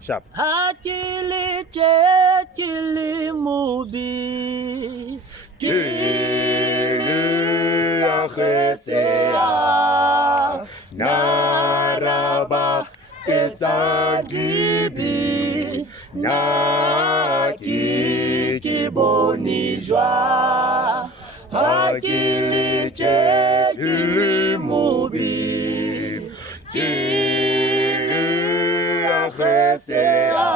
Sharp. Ha kili mubi kili akhesea naraba etsandibi na kikibonijwa ha kili mubi khesea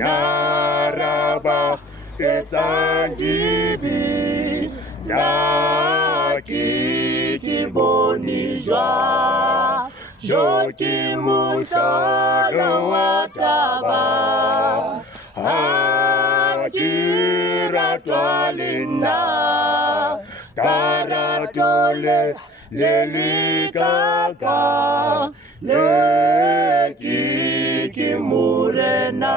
naraba etsandibi na kikibonijwa joki muhlolo wa taba akira twalina karatole lelikaka leki murena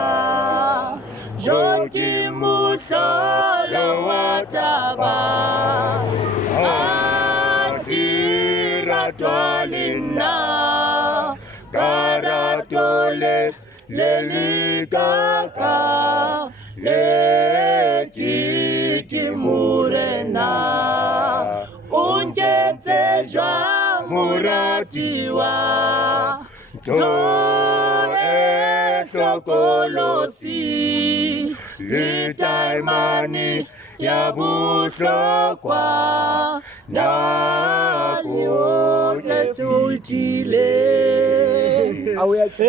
joki muhlolo wa taba akira twalina karatole lelikaka leki murena unketejwa muratiwa to ehlokolosi litaimani ya buhlokwa nakuyo etutile